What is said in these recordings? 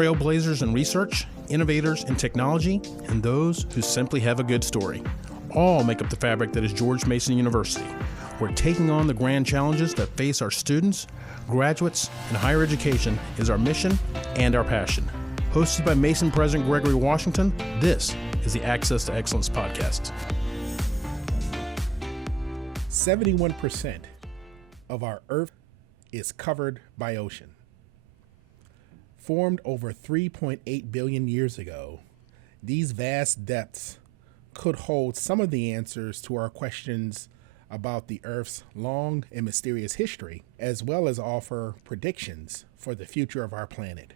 trailblazers in research, innovators in technology, and those who simply have a good story. All make up the fabric that is George Mason University. We're taking on the grand challenges that face our students, graduates, and higher education is our mission and our passion. Hosted by Mason President Gregory Washington, this is the Access to Excellence podcast. 71% of our Earth is covered by ocean. Formed over 3.8 billion years ago, these vast depths could hold some of the answers to our questions about the Earth's long and mysterious history, as well as offer predictions for the future of our planet.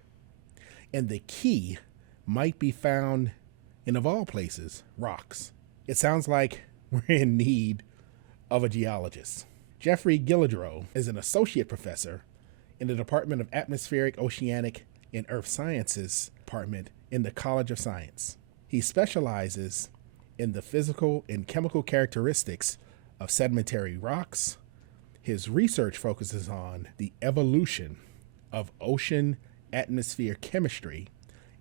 And the key might be found in, of all places, rocks. It sounds like we're in need of a geologist. Geoffrey Gilleaudeau is an associate professor in the Department of Atmospheric, Oceanic, and Earth Sciences department in the College of Science. He specializes in the physical and chemical characteristics of sedimentary rocks. His research focuses on the evolution of ocean atmosphere chemistry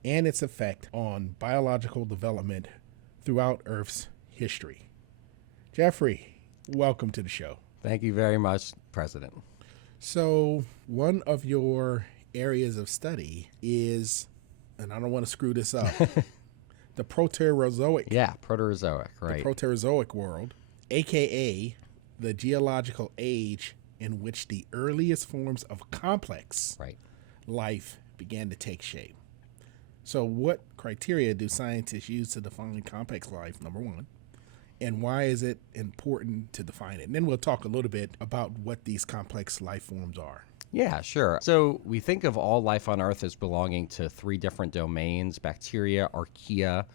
and its effect on biological development throughout Earth's history. Geoffrey, welcome to the show. Thank you very much, President. So one of your areas of study is, and I don't want to screw this up, the Proterozoic. Yeah, Proterozoic, right. The Proterozoic world, aka the geological age in which the earliest forms of complex life began to take shape. So what criteria do scientists use to define complex life, number one? And why is it important to define it? And then we'll talk a little bit about what these complex life forms are. Yeah, sure. So we think of all life on Earth as belonging to three different domains: bacteria, archaea,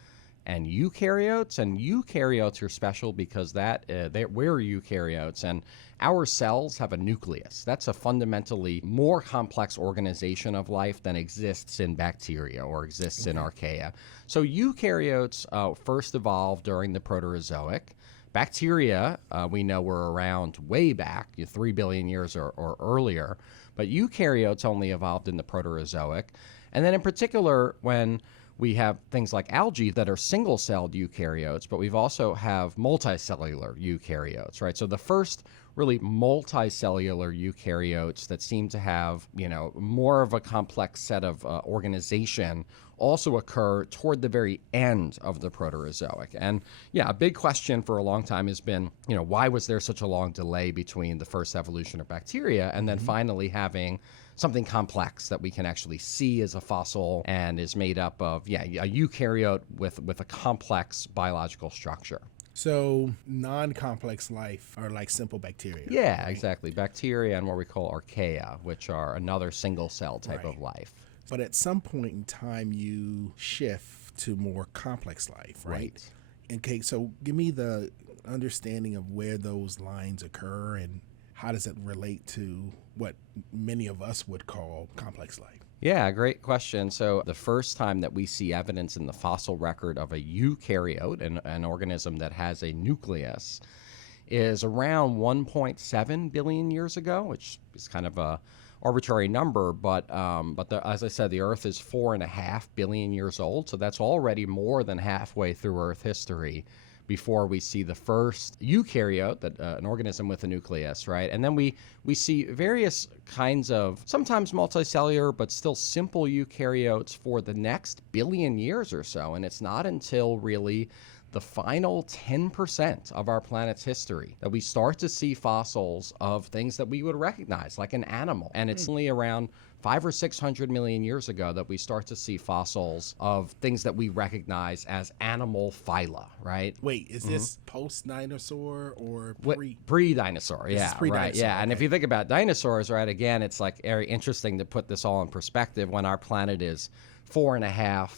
and eukaryotes. And eukaryotes are special because we're eukaryotes, and our cells have a nucleus. That's a fundamentally more complex organization of life than exists in bacteria or exists in archaea. So eukaryotes first evolved during the Proterozoic. Bacteria, we know, were around way back, 3 billion years or earlier, but eukaryotes only evolved in the Proterozoic. And then in particular, when we have things like algae that are single-celled eukaryotes, but we've also have multicellular eukaryotes, right? So the first really multicellular eukaryotes that seem to have, more of a complex set of organization also occur toward the very end of the Proterozoic. And a big question for a long time has been, why was there such a long delay between the first evolution of bacteria and then finally having something complex that we can actually see as a fossil and is made up of, a eukaryote with a complex biological structure. So non-complex life are like simple bacteria. Yeah, right? Exactly. Bacteria and what we call archaea, which are another single cell type of life. But at some point in time, you shift to more complex life, right? Okay, so give me the understanding of where those lines occur and how does it relate to what many of us would call complex life? Yeah, great question. So the first time that we see evidence in the fossil record of a eukaryote, an organism that has a nucleus, is around 1.7 billion years ago, which is kind of a arbitrary number, but as I said, the Earth is 4.5 billion years old, so that's already more than halfway through Earth history before we see the first eukaryote, an organism with a nucleus, right? And then we see various kinds of, sometimes multicellular, but still simple eukaryotes for the next billion years or so, and it's not until really the final 10% of our planet's history that we start to see fossils of things that we would recognize, like an animal. And it's only around 500 or 600 million years ago that we start to see fossils of things that we recognize as animal phyla, right? Wait, is this post-dinosaur or pre-dinosaur? This is pre-dinosaur, right. Yeah, okay. And if you think about dinosaurs, right, again, it's like very interesting to put this all in perspective when our planet is 4.5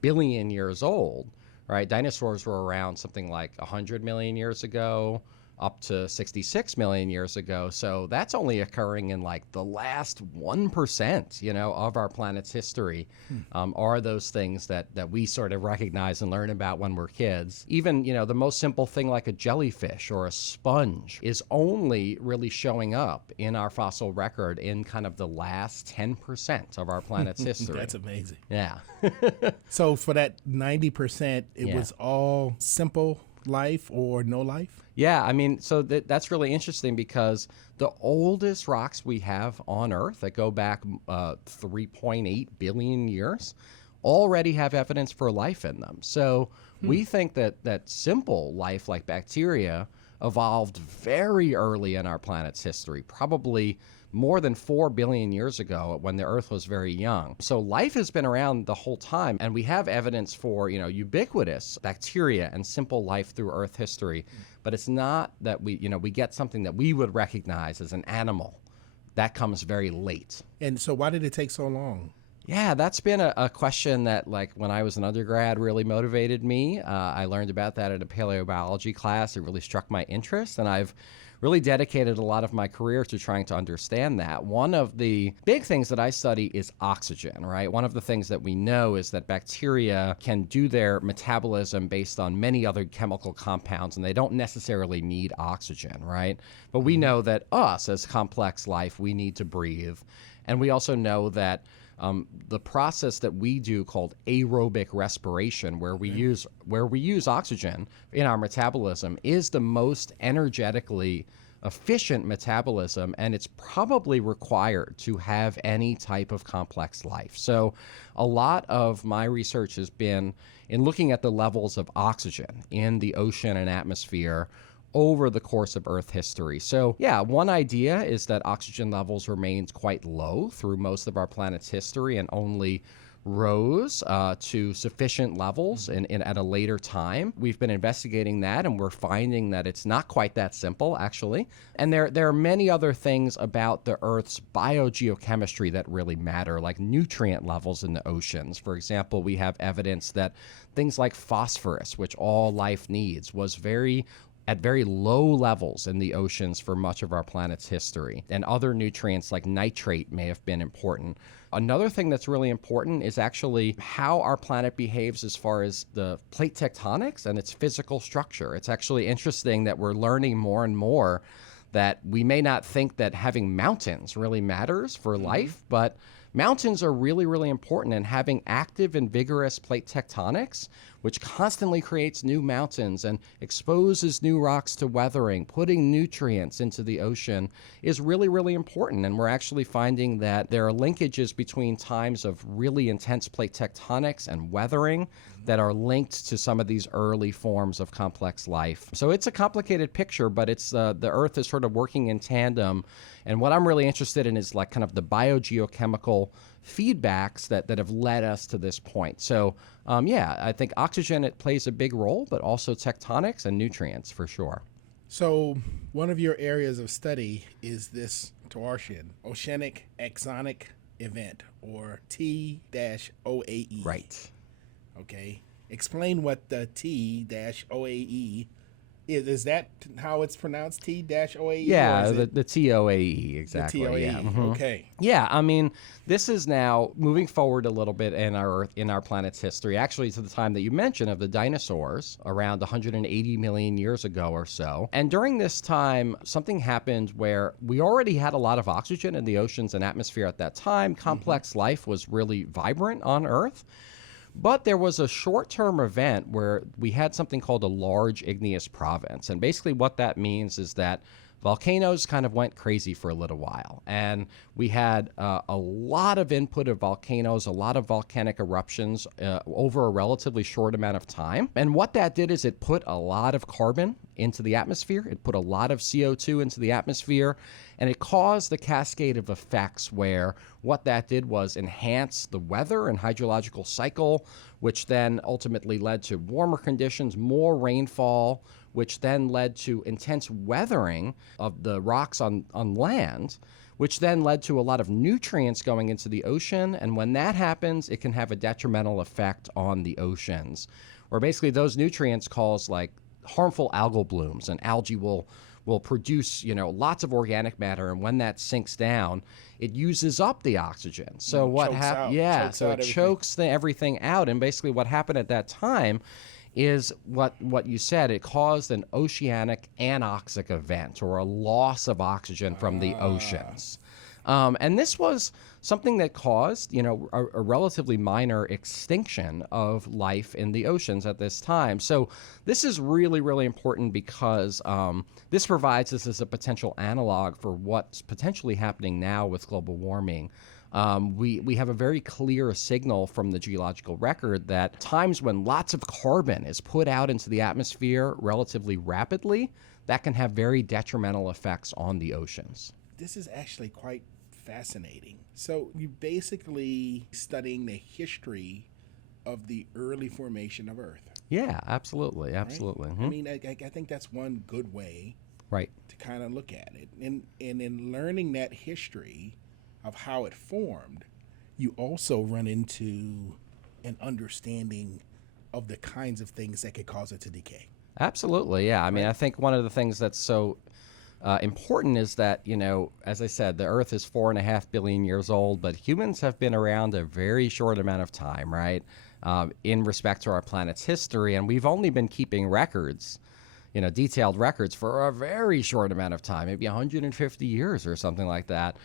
billion years old. Right, dinosaurs were around something like 100 million years ago. up to 66 million years ago. So that's only occurring in like the last 1%, of our planet's history, are those things that we sort of recognize and learn about when we're kids. Even, the most simple thing like a jellyfish or a sponge is only really showing up in our fossil record in kind of the last 10% of our planet's history. That's amazing. Yeah. So for that 90%, it Yeah. was all simple life or no life? Yeah, I mean, so that's really interesting because the oldest rocks we have on Earth that go back 3.8 billion years already have evidence for life in them. So we think that simple life like bacteria evolved very early in our planet's history, probably more than 4 billion years ago when the Earth was very young. So life has been around the whole time, and we have evidence for, ubiquitous bacteria and simple life through Earth history. But it's not that we get something that we would recognize as an animal. That comes very late. And so why did it take so long? Yeah, that's been a question that, like, when I was an undergrad, really motivated me. I learned about that in a paleobiology class. It really struck my interest, and I've really dedicated a lot of my career to trying to understand that. One of the big things that I study is oxygen, right? One of the things that we know is that bacteria can do their metabolism based on many other chemical compounds, and they don't necessarily need oxygen, right? But we know that us, as complex life, we need to breathe. And we also know that the process that we do called aerobic respiration, where we use oxygen in our metabolism, is the most energetically efficient metabolism, and it's probably required to have any type of complex life. So a lot of my research has been in looking at the levels of oxygen in the ocean and atmosphere over the course of Earth history. So yeah, one idea is that oxygen levels remained quite low through most of our planet's history and only rose to sufficient levels at a later time. We've been investigating that, and we're finding that it's not quite that simple, actually. And there are many other things about the Earth's biogeochemistry that really matter, like nutrient levels in the oceans. For example, we have evidence that things like phosphorus, which all life needs, was at very low levels in the oceans for much of our planet's history. And other nutrients like nitrate may have been important. Another thing that's really important is actually how our planet behaves as far as the plate tectonics and its physical structure. It's actually interesting that we're learning more and more that we may not think that having mountains really matters for life, but mountains are really, really important, and having active and vigorous plate tectonics, which constantly creates new mountains and exposes new rocks to weathering, putting nutrients into the ocean, is really, really important. And we're actually finding that there are linkages between times of really intense plate tectonics and weathering that are linked to some of these early forms of complex life. So it's a complicated picture, but it's the Earth is sort of working in tandem. And what I'm really interested in is like kind of the biogeochemical feedbacks that have led us to this point. So I think oxygen, it plays a big role, but also tectonics and nutrients for sure. So one of your areas of study is this torsion, Oceanic Exonic Event, or T-OAE. Right. Okay. Explain what the T-OAE is. Is that how it's pronounced, T-OAE? Yeah, the TOAE, exactly. The TOAE, yeah. Mhm. Okay. Yeah, I mean, this is now moving forward a little bit in our planet's history, actually to the time that you mentioned of the dinosaurs, around 180 million years ago or so. And during this time, something happened where we already had a lot of oxygen in the oceans and atmosphere at that time. Complex life was really vibrant on Earth. But there was a short-term event where we had something called a large igneous province. And basically what that means is that volcanoes kind of went crazy for a little while. And we had a lot of input of volcanoes, a lot of volcanic eruptions over a relatively short amount of time. And what that did is it put a lot of carbon into the atmosphere. It put a lot of CO2 into the atmosphere. And it caused the cascade of effects where what that did was enhance the weather and hydrological cycle, which then ultimately led to warmer conditions, more rainfall, which then led to intense weathering of the rocks on land, which then led to a lot of nutrients going into the ocean. And when that happens, it can have a detrimental effect on the oceans, where basically those nutrients cause like harmful algal blooms, and algae will will produce, lots of organic matter, and when that sinks down, it uses up the oxygen. So what happens? Yeah, so it chokes everything out, and basically what happened at that time is what you said. It caused an oceanic anoxic event, or a loss of oxygen from the oceans. And this was something that caused, a relatively minor extinction of life in the oceans at this time. So this is really, really important because this provides us as a potential analog for what's potentially happening now with global warming. We have a very clear signal from the geological record that times when lots of carbon is put out into the atmosphere relatively rapidly, that can have very detrimental effects on the oceans. This is actually quite fascinating. So you basically studying the history of the early formation of Earth. Yeah, absolutely, absolutely. Right? Mm-hmm. I mean, I think that's one good way, right, to kind of look at it. And in learning that history of how it formed, you also run into an understanding of the kinds of things that could cause it to decay. Absolutely, yeah. I mean, I think one of the things that's so important is that, as I said, the Earth is 4.5 billion years old, but humans have been around a very short amount of time, right, in respect to our planet's history. And we've only been keeping records, detailed records for a very short amount of time, maybe 150 years or something like that.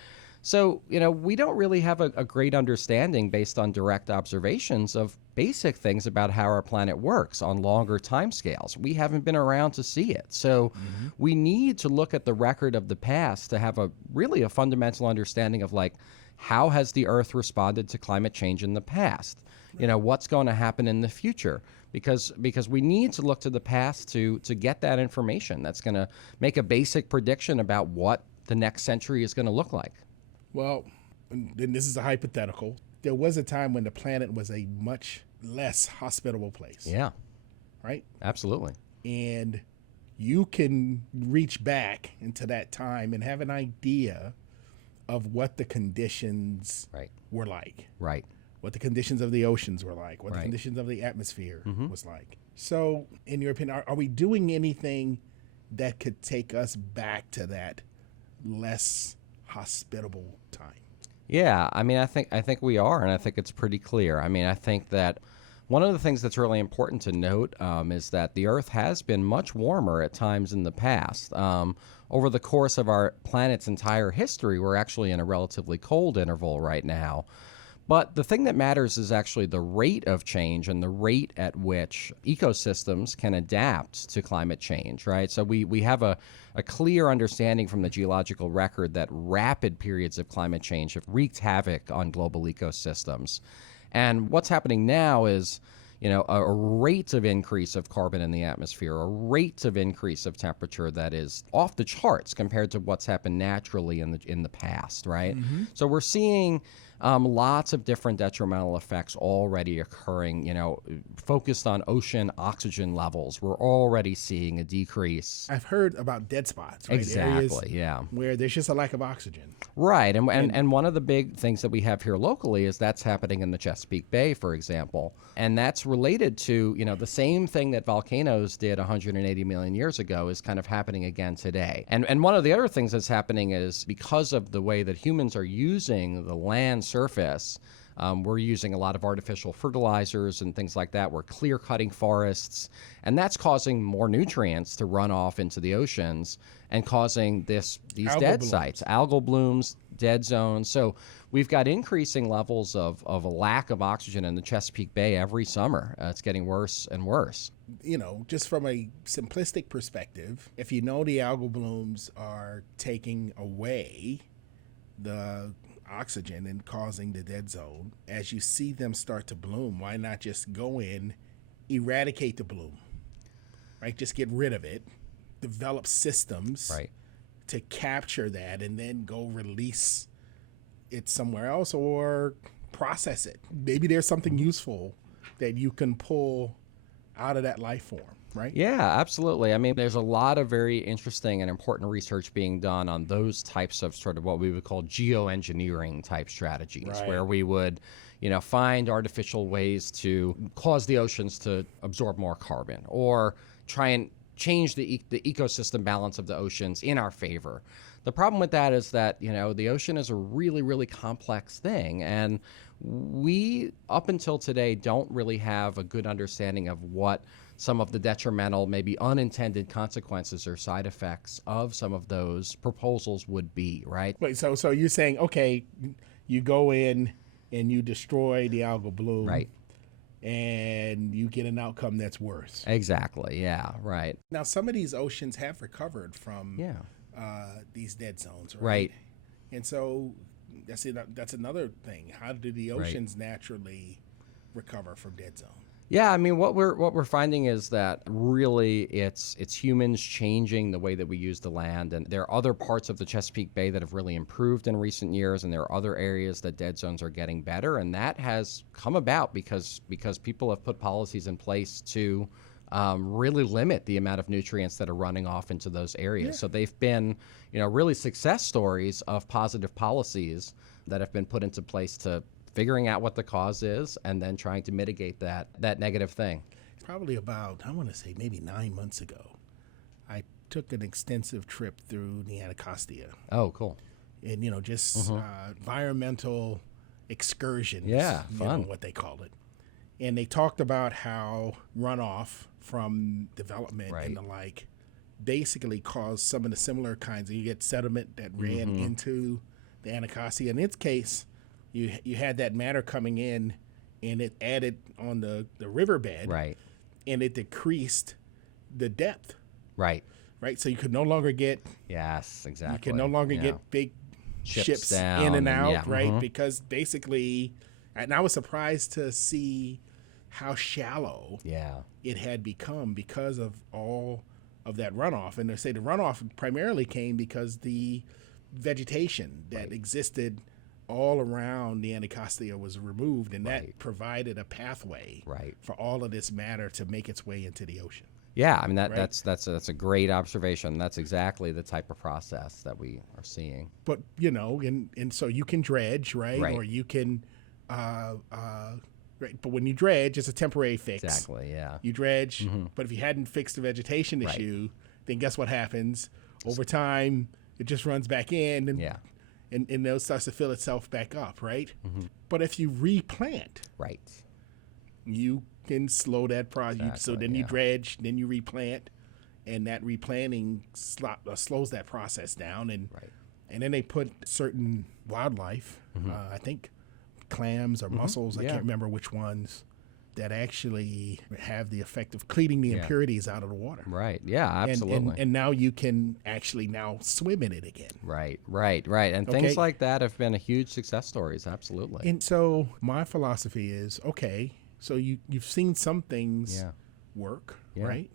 So, we don't really have a great understanding based on direct observations of basic things about how our planet works on longer timescales. We haven't been around to see it. So we need to look at the record of the past to have a fundamental understanding of how has the Earth responded to climate change in the past? What's going to happen in the future? Because we need to look to the past to get that information that's going to make a basic prediction about what the next century is going to look like. Well, and this is a hypothetical. There was a time when the planet was a much less hospitable place. Yeah. Right? Absolutely. And you can reach back into that time and have an idea of what the conditions were like. Right. What the conditions of the oceans were like. What the conditions of the atmosphere was like. So, in your opinion, are we doing anything that could take us back to that less hospitable time? Yeah, I mean, I think we are, and I think it's pretty clear. I mean, I think that one of the things that's really important to note is that the Earth has been much warmer at times in the past. Over the course of our planet's entire history, we're actually in a relatively cold interval right now. But the thing that matters is actually the rate of change and the rate at which ecosystems can adapt to climate change, right? So we have a clear understanding from the geological record that rapid periods of climate change have wreaked havoc on global ecosystems. And what's happening now is, a rate of increase of carbon in the atmosphere, a rate of increase of temperature that is off the charts compared to what's happened naturally in the past, right? So we're seeing lots of different detrimental effects already occurring, focused on ocean oxygen levels. We're already seeing a decrease. I've heard about dead spots, right? Exactly, yeah. Where there's just a lack of oxygen. Right, and one of the big things that we have here locally is that's happening in the Chesapeake Bay, for example. And that's related to, the same thing that volcanoes did 180 million years ago is kind of happening again today. And one of the other things that's happening is because of the way that humans are using the land surface, we're using a lot of artificial fertilizers and things like that. We're clear-cutting forests, and that's causing more nutrients to run off into the oceans and causing these dead sites, algal blooms, dead zones. So we've got increasing levels of a lack of oxygen in the Chesapeake Bay every summer. It's getting worse and worse. Just from a simplistic perspective, if the algal blooms are taking away the oxygen and causing the dead zone, as you see them start to bloom, why not just go in, eradicate the bloom, right? Just get rid of it, develop systems to capture that, and then go release it somewhere else or process it. Maybe there's something useful that you can pull out of that life form. Right? Yeah, absolutely. I mean, there's a lot of very interesting and important research being done on those types of sort of what we would call geoengineering type strategies, where we would, find artificial ways to cause the oceans to absorb more carbon, or try and change the ecosystem balance of the oceans in our favor. The problem with that is that, the ocean is a really, really complex thing. And we, up until today, don't really have a good understanding of what some of the detrimental, maybe unintended consequences or side effects of some of those proposals would be, right? Wait, so you're saying, okay, you go in and you destroy the algal bloom. Right. And you get an outcome that's worse. Exactly. Yeah. Right. Now, some of these oceans have recovered from these dead zones, right? Right. And so that's another thing. How do the oceans naturally recover from dead zones? Yeah, I mean, what we're finding is that really it's humans changing the way that we use the land, and there are other parts of the Chesapeake Bay that have really improved in recent years, and there are other areas that dead zones are getting better, and that has come about because people have put policies in place to really limit the amount of nutrients that are running off into those areas. Yeah. So they've been, really success stories of positive policies that have been put into place to figuring out what the cause is and then trying to mitigate that negative thing. Probably about, I want to say maybe 9 months ago, I took an extensive trip through the Anacostia. Oh, cool. And, just environmental excursions. Yeah, fun. What they call it. And they talked about how runoff from development and the like basically caused some of the similar kinds. You get sediment that ran into the Anacostia. In its case, you had that matter coming in, and it added on the riverbed, right? And it decreased the depth, right? So you could no longer get exactly. You could no longer get big ships in and out, right? Because basically, and I was surprised to see how shallow it had become because of all of that runoff. And they say the runoff primarily came because the vegetation that existed all around the Anacostia was removed, and that provided a pathway for all of this matter to make its way into the ocean. Yeah, I mean that's a great observation. That's exactly the type of process that we are seeing. But and so you can dredge, right? Or you can, right? But when you dredge, it's a temporary fix. Exactly. Yeah. You dredge, but if you hadn't fixed the vegetation issue, then guess what happens? Over time, it just runs back in, and and it starts to fill itself back up, right? But if you replant, you can slow that process. Exactly, so then you dredge, then you replant, and that replanting slows that process down. And then they put certain wildlife, I think clams or mussels, I can't remember which ones, that actually have the effect of cleaning the impurities out of the water. Right. Yeah, absolutely. And now you can actually now swim in it again. Right. And things like that have been a huge success stories. Absolutely. And so my philosophy is, so you've seen some things work, right?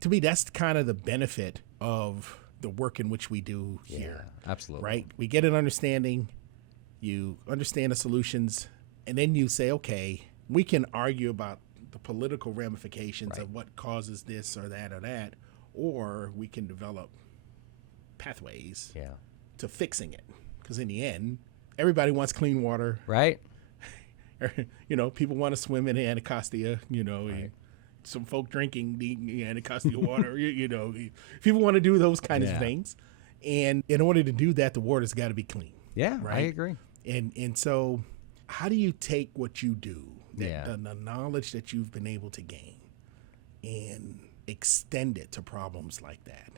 To me, that's kind of the benefit of the work in which we do here. Absolutely. Right? We get an understanding, you understand the solutions, and then you say, okay, we can argue about the political ramifications of what causes this or that, or we can develop pathways to fixing it. Because in the end, everybody wants clean water. Right. People want to swim in the Anacostia, some folk drinking the Anacostia water, people want to do those kind of things. And in order to do that, the water's got to be clean. Yeah, right? I agree. And so how do you take what you do, the knowledge that you've been able to gain, and extend it to problems like that,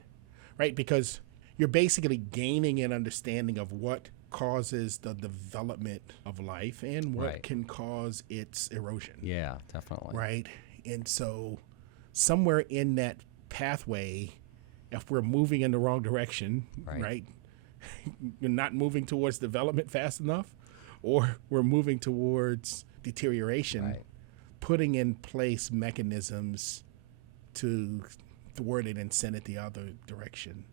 right? Because you're basically gaining an understanding of what causes the development of life and what can cause its erosion. Yeah, definitely. Right? And so somewhere in that pathway, if we're moving in the wrong direction, right? You're not moving towards development fast enough, or we're moving towards deterioration, putting in place mechanisms to thwart it and send it the other direction,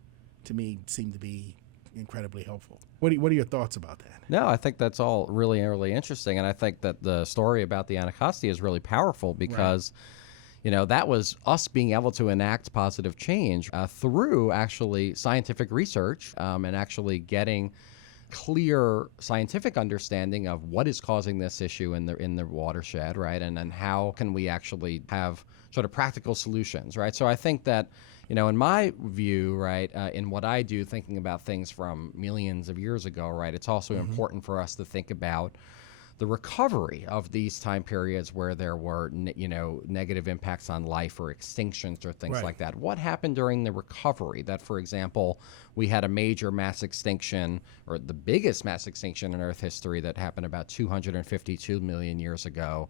to me, seemed to be incredibly helpful. What are your thoughts about that? No, I think that's all really, really interesting. And I think that the story about the Anacostia is really powerful because, that was us being able to enact positive change through actually scientific research and actually getting clear scientific understanding of what is causing this issue in the watershed, right? And then how can we actually have sort of practical solutions, right? So I think that, In my view, right, in what I do, thinking about things from millions of years ago, right, it's also important for us to think about the recovery of these time periods where there were, negative impacts on life or extinctions or things like that. What happened during the recovery? That, for example, we had a major mass extinction, or the biggest mass extinction in Earth history that happened about 252 million years ago,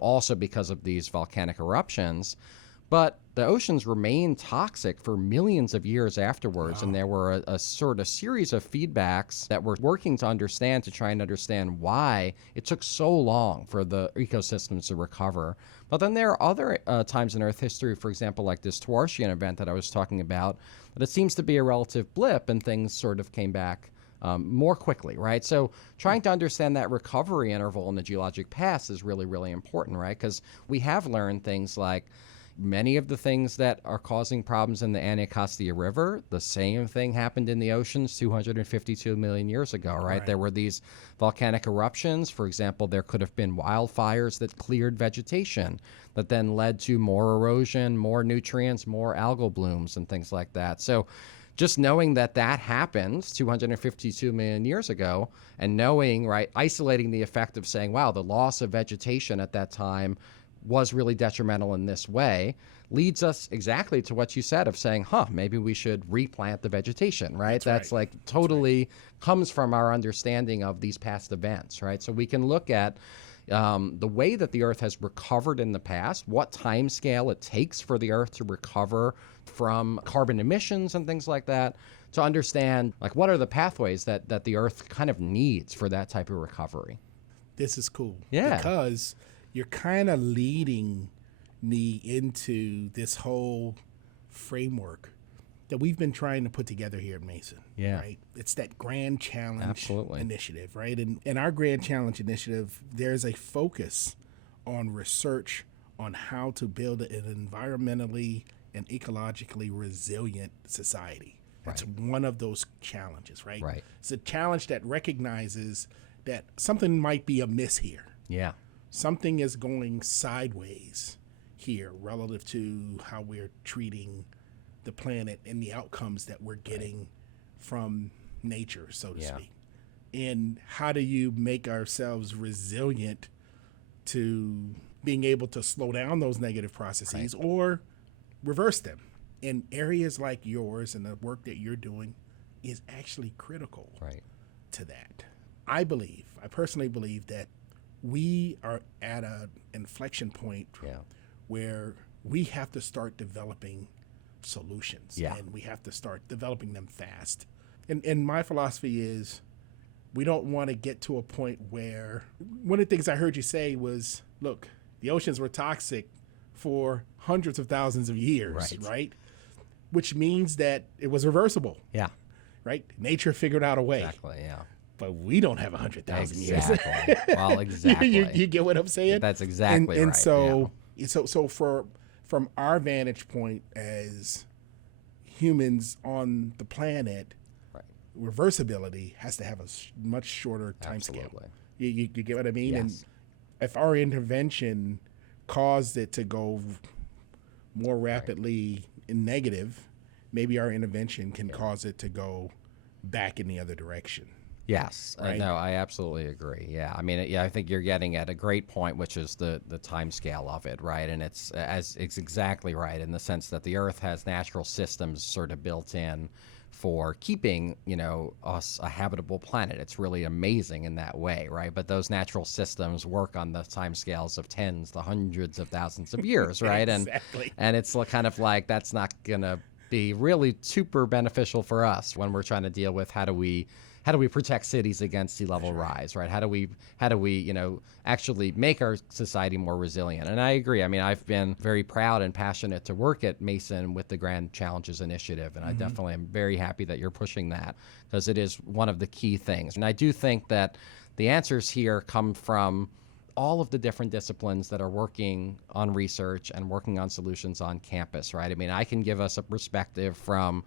also because of these volcanic eruptions. But the oceans remained toxic for millions of years afterwards, and there were a sort of series of feedbacks that we're working to try and understand why it took so long for the ecosystems to recover. But then there are other times in Earth history, for example, like this Toarcian event that I was talking about, that it seems to be a relative blip, and things sort of came back more quickly, right? So trying to understand that recovery interval in the geologic past is really, really important, right? Because we have learned things like many of the things that are causing problems in the Anacostia River, the same thing happened in the oceans 252 million years ago, right? There were these volcanic eruptions. For example, there could have been wildfires that cleared vegetation that then led to more erosion, more nutrients, more algal blooms, and things like that. So just knowing that happened 252 million years ago, and knowing, right, isolating the effect of saying, wow, the loss of vegetation at that time was really detrimental in this way, leads us exactly to what you said of saying, maybe we should replant the vegetation, right? That's like totally comes from our understanding of these past events, right? So we can look at the way that the Earth has recovered in the past, what time scale it takes for the Earth to recover from carbon emissions and things like that, to understand, like, what are the pathways that the Earth kind of needs for that type of recovery. This is cool. Yeah. Because you're kind of leading me into this whole framework that we've been trying to put together here at Mason. Yeah. Right? It's that Grand Challenge Absolutely. initiative, right? And in our Grand Challenge initiative, there's a focus on research on how to build an environmentally and ecologically resilient society. That's one of those challenges, right? Right. It's a challenge that recognizes that something might be amiss here. Yeah. Something is going sideways here relative to how we're treating the planet and the outcomes that we're getting from nature, so to speak. And how do you make ourselves resilient to being able to slow down those negative processes or reverse them? In areas like yours and the work that you're doing is actually critical to that. I personally believe that we are at an inflection point where we have to start developing solutions and we have to start developing them fast. And my philosophy is we don't want to get to a point where one of the things I heard you say was, look, the oceans were toxic for hundreds of thousands of years, right? Which means that it was reversible. Yeah. Right? Nature figured out a way. Exactly, yeah. But we don't have 100,000 years. Well, exactly. You get what I'm saying? That's exactly right. And so from our vantage point as humans on the planet, reversibility has to have a much shorter time scale. You get what I mean? Yes. And if our intervention caused it to go more rapidly in negative, maybe our intervention can cause it to go back in the other direction. Yes. No, I absolutely agree. Yeah. I mean, I think you're getting at a great point, which is the time scale of it, right? And it's exactly right in the sense that the Earth has natural systems sort of built in for keeping, us a habitable planet. It's really amazing in that way, right? But those natural systems work on the time scales of tens to hundreds of thousands of years, right? Exactly. And it's kind of like that's not going to be really super beneficial for us when we're trying to deal with how do we protect cities against sea level rise, right? How do we actually make our society more resilient? And I agree. I mean, I've been very proud and passionate to work at Mason with the Grand Challenges Initiative, and I definitely am very happy that you're pushing that because it is one of the key things. And I do think that the answers here come from all of the different disciplines that are working on research and working on solutions on campus, right? I mean, I can give us a perspective from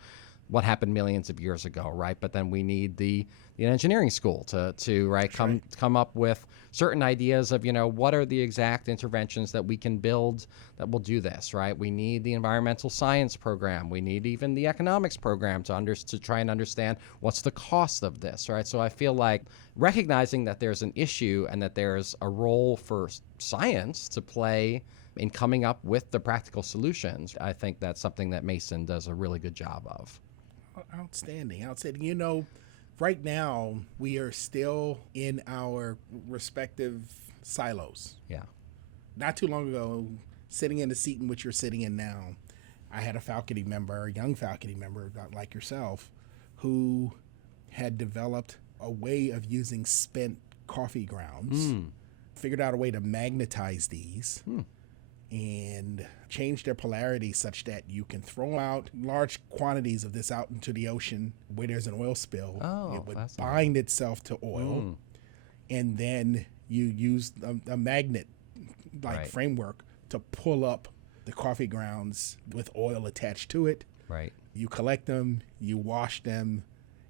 what happened millions of years ago, right? But then we need the engineering school to right come up with certain ideas of, what are the exact interventions that we can build that will do this, right? We need the environmental science program. We need even the economics program to try and understand what's the cost of this, right? So I feel like recognizing that there's an issue and that there's a role for science to play in coming up with the practical solutions, I think that's something that Mason does a really good job of. Outstanding. Right now, we are still in our respective silos. Yeah. Not too long ago, sitting in the seat in which you're sitting in now, I had a young faculty member like yourself, who had developed a way of using spent coffee grounds, figured out a way to magnetize these, and change their polarity such that you can throw out large quantities of this out into the ocean where there's an oil spill. It would bind itself to oil, and then you use a magnet framework to pull up the coffee grounds with oil attached to it. Right. You collect them, you wash them,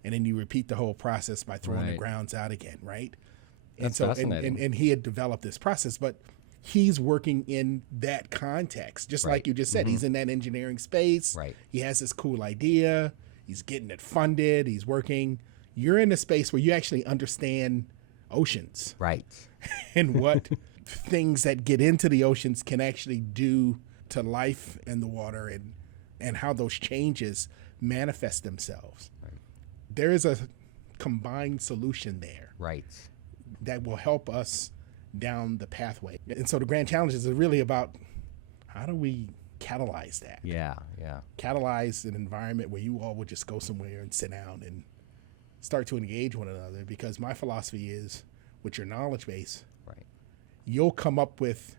and then you repeat the whole process by throwing the grounds out again, right? That's fascinating. And he had developed this process, but he's working in that context, just like you just said. He's in that engineering space. Right. He has this cool idea. He's getting it funded. He's working. You're in a space where you actually understand oceans. Right. And what things that get into the oceans can actually do to life in the water, and how those changes manifest themselves. Right. There is a combined solution there. Right. That will help us down the pathway. And so the grand challenges are really about, how do we catalyze that? Yeah. Catalyze an environment where you all would just go somewhere and sit down and start to engage one another, because my philosophy is, with your knowledge base, you'll come up with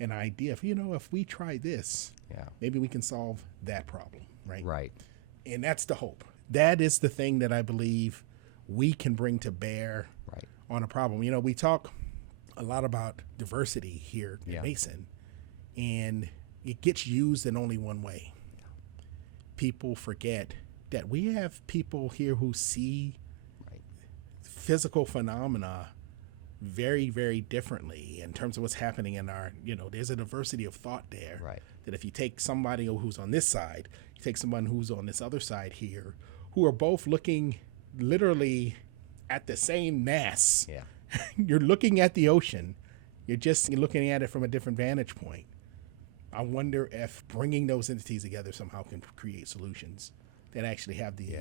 an idea. If we try this, maybe we can solve that problem, right? Right. And that's the hope. That is the thing that I believe we can bring to bear on a problem. We talk a lot about diversity here at Mason, and it gets used in only one way. People forget that we have people here who see physical phenomena very, very differently in terms of what's happening in our, there's a diversity of thought there. Right. That if you take somebody who's on this side, you take someone who's on this other side here, who are both looking literally at the same mass. Yeah. You're looking at the ocean. You're looking at it from a different vantage point. I wonder if bringing those entities together somehow can create solutions that actually have the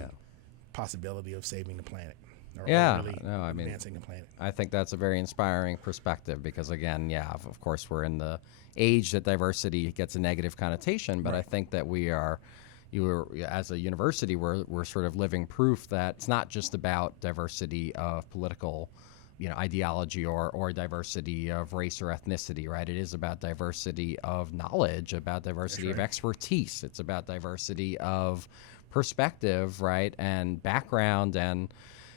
possibility of saving the planet. Advancing the planet. I think that's a very inspiring perspective, because again, of course, we're in the age that diversity gets a negative connotation, but I think that as a university, we're sort of living proof that it's not just about diversity of political ideology or diversity of race or ethnicity, right? It is about diversity of knowledge, about diversity of expertise. It's about diversity of perspective, right? And background and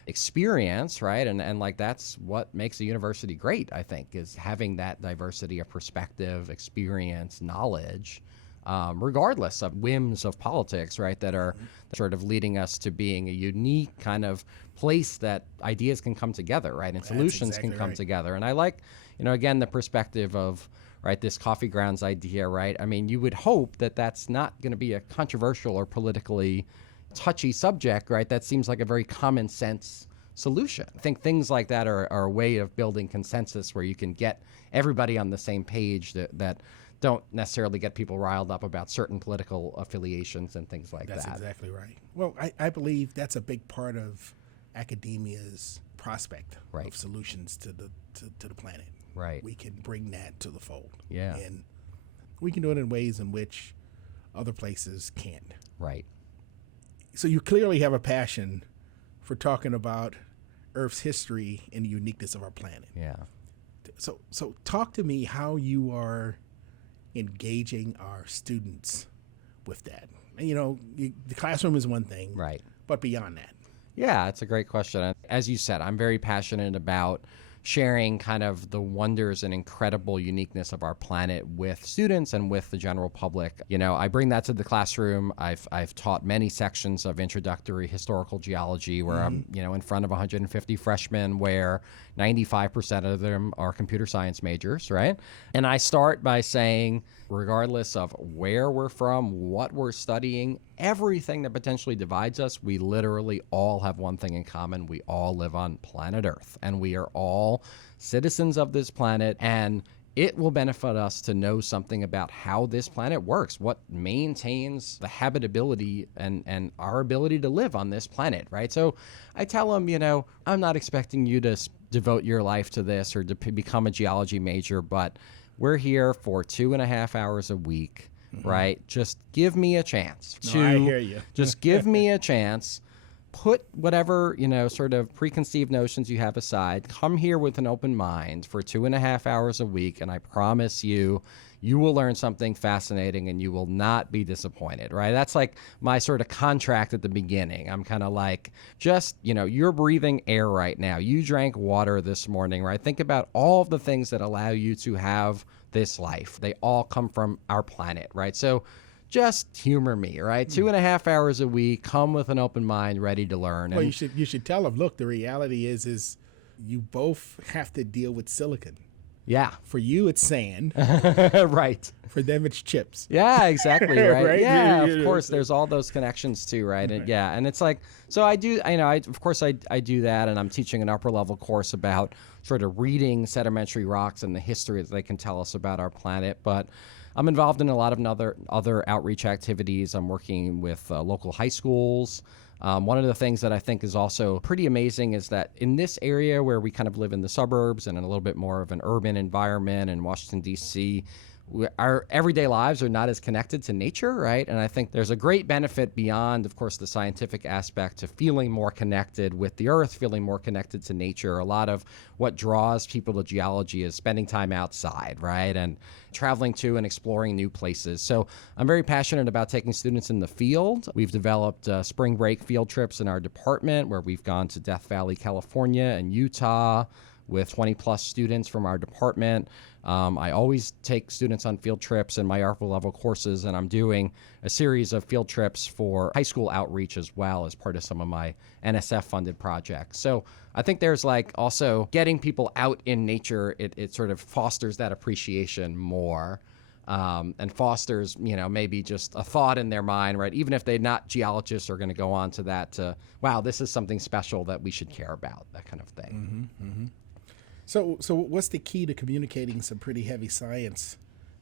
experience, right? And like, that's what makes a university great, I think, is having that diversity of perspective, experience, knowledge, regardless of whims of politics, right, that are sort of leading us to being a unique kind of place that ideas can come together, right, and solutions can come together. And I like, again, the perspective of, right, this coffee grounds idea, right? I mean, you would hope that that's not going to be a controversial or politically touchy subject, right? That seems like a very common sense solution. I think things like that are a way of building consensus where you can get everybody on the same page that don't necessarily get people riled up about certain political affiliations and things like that. That's exactly right. Well, I believe that's a big part of academia's prospect of solutions to the planet. Right. We can bring that to the fold. Yeah. And we can do it in ways in which other places can't. Right. So you clearly have a passion for talking about Earth's history and the uniqueness of our planet. Yeah. So talk to me how you are engaging our students with that. The classroom is one thing, right, but beyond that. Yeah, it's a great question. As you said, I'm very passionate about sharing kind of the wonders and incredible uniqueness of our planet with students and with the general public. You know, I bring that to the classroom. I've taught many sections of introductory historical geology where I'm, you know, in front of 150 freshmen where 95% of them are computer science majors, right? And I start by saying, regardless of where we're from, what we're studying, everything that potentially divides us, we literally all have one thing in common. We all live on planet Earth, and we are all citizens of this planet, and it will benefit us to know something about how this planet works, what maintains the habitability and our ability to live on this planet, right? So I tell them, you know, I'm not expecting you to devote your life to this or to become a geology major, but we're here for 2.5 hours a week, right? Just give me a chance I hear you. Just give me a chance. Put whatever, you know, sort of preconceived notions you have aside. Come here with an open mind for 2.5 hours a week, and I promise you, you will learn something fascinating and you will not be disappointed, right? That's like my sort of contract at the beginning. I'm kind of like, just, you know, you're breathing air right now. You drank water this morning, right? Think about all of the things that allow you to have this life. They all come from our planet, right? So just humor me, right? 2.5 hours a week, come with an open mind, ready to learn. Well, you should tell them, look, the reality is you both have to deal with silicon. Yeah. For you, it's sand. Right. For them, it's chips. Yeah, exactly. Right. Right? Yeah, of course. There's all those connections too, right? And yeah, and it's like, so I do, you know, of course I do that, and I'm teaching an upper level course about sort of reading sedimentary rocks and the history that they can tell us about our planet. But I'm involved in a lot of other outreach activities. I'm working with local high schools. One of the things that I think is also pretty amazing is that in this area where we kind of live in the suburbs and in a little bit more of an urban environment in Washington, D.C., our everyday lives are not as connected to nature, right? And I think there's a great benefit beyond, of course, the scientific aspect to feeling more connected with the earth, feeling more connected to nature. A lot of what draws people to geology is spending time outside, right? And traveling to and exploring new places. So I'm very passionate about taking students in the field. We've developed spring break field trips in our department where we've gone to Death Valley, California and Utah with 20 plus students from our department. I always take students on field trips in my upper level courses, and I'm doing a series of field trips for high school outreach as well as part of some of my NSF funded projects. So I think there's like also getting people out in nature, it sort of fosters that appreciation more. And fosters, you know, maybe just a thought in their mind, right? Even if they're not geologists, are going to go on to that, wow, this is something special that we should care about, that kind of thing. So what's the key to communicating some pretty heavy science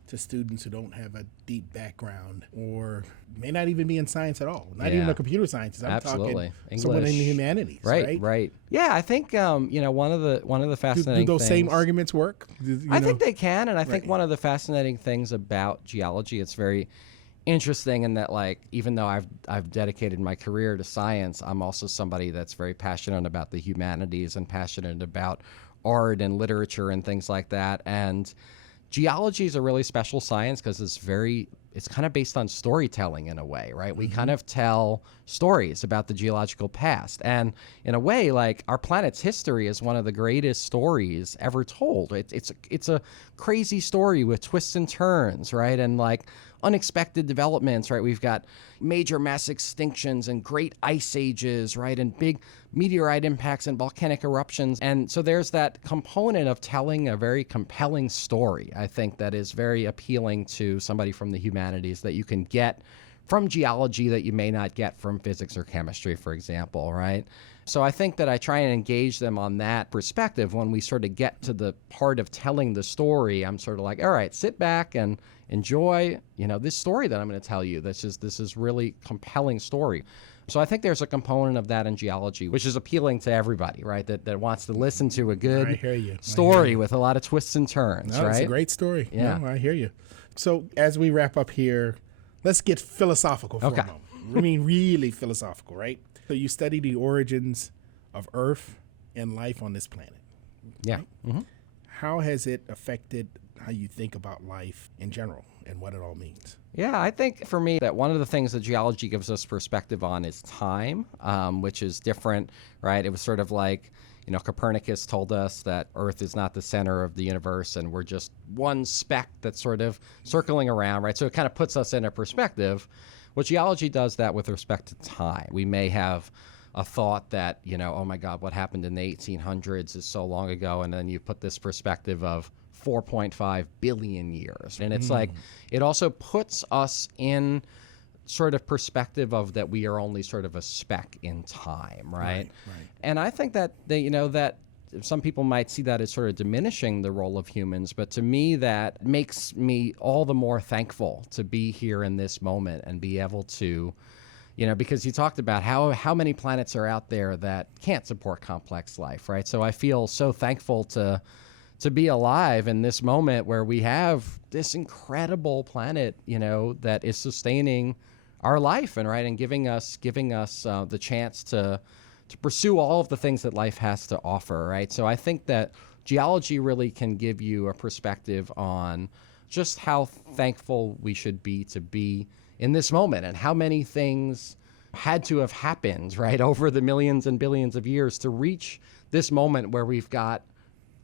to students who don't have a deep background or may not even be in science at all? Not even a computer scientist. I'm talking someone in the humanities, right? Right. Yeah, I think you know, one of the fascinating do those things, same arguments work? I think they can, and I think one of the fascinating things about geology, it's very interesting in that, like, even though I've dedicated my career to science, I'm also somebody that's very passionate about the humanities and passionate about art and literature and things like that. And geology is a really special science because it's kind of based on storytelling in a way, right? We kind of tell stories about the geological past. And in a way, like, our planet's history is one of the greatest stories ever told. It's a crazy story with twists and turns, right? And like unexpected developments, right? We've got major mass extinctions and great ice ages, right? And big meteorite impacts and volcanic eruptions. And so there's that component of telling a very compelling story, I think, that is very appealing to somebody from the humanities that you can get from geology that you may not get from physics or chemistry, for example, right? So I think that I try and engage them on that perspective. When we sort of get to the part of telling the story, I'm sort of like, all right, sit back and enjoy, you know, this story that I'm going to tell you. This is really compelling story. So I think there's a component of that in geology, which is appealing to everybody, right? That wants to listen to a good story with a lot of twists and turns, right? It's a great story. Yeah. No, I hear you. So as we wrap up here, let's get philosophical for a moment. I mean, really philosophical, right? So you study the origins of Earth and life on this planet. Yeah. Right? Mm-hmm. How has it affected how you think about life in general and what it all means? Yeah, I think for me that one of the things that geology gives us perspective on is time, which is different, right? It was sort of like, Copernicus told us that Earth is not the center of the universe and we're just one speck that's sort of circling around, right? So it kind of puts us in a perspective. Well, geology does that with respect to time. We may have a thought that, oh my God, what happened in the 1800s is so long ago. And then you put this perspective of 4.5 billion years. And it's like, it also puts us in sort of perspective of that we are only sort of a speck in time, right? And I think that that some people might see that as sort of diminishing the role of humans, but to me that makes me all the more thankful to be here in this moment and be able to, because you talked about how many planets are out there that can't support complex life, right? So I feel so thankful to be alive in this moment where we have this incredible planet, that is sustaining our life and giving us the chance to pursue all of the things that life has to offer, right? So I think that geology really can give you a perspective on just how thankful we should be to be in this moment and how many things had to have happened, right, over the millions and billions of years to reach this moment where we've got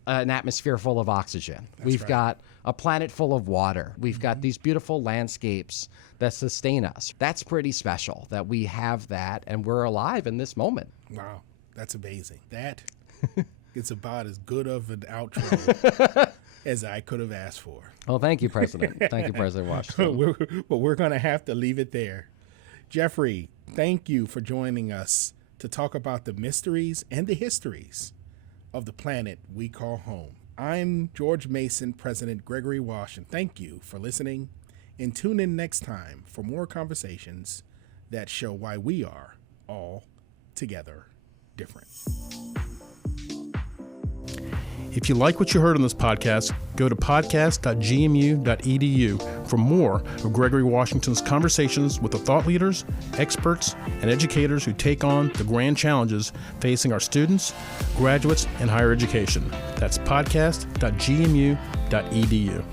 an atmosphere full of oxygen. We've got a planet full of water. We've got these beautiful landscapes that sustain us. That's pretty special that we have that and we're alive in this moment. Wow, that's amazing. That is about as good of an outro as I could have asked for. Well, thank you, President. Thank you, President Washington. We're going to have to leave it there. Geoffrey, thank you for joining us to talk about the mysteries and the histories of the planet we call home. I'm George Mason, President Gregory Washington. Thank you for listening, and tune in next time for more conversations that show why we are all together different. If you like what you heard on this podcast, go to podcast.gmu.edu for more of Gregory Washington's conversations with the thought leaders, experts, and educators who take on the grand challenges facing our students, graduates, and higher education. That's podcast.gmu.edu.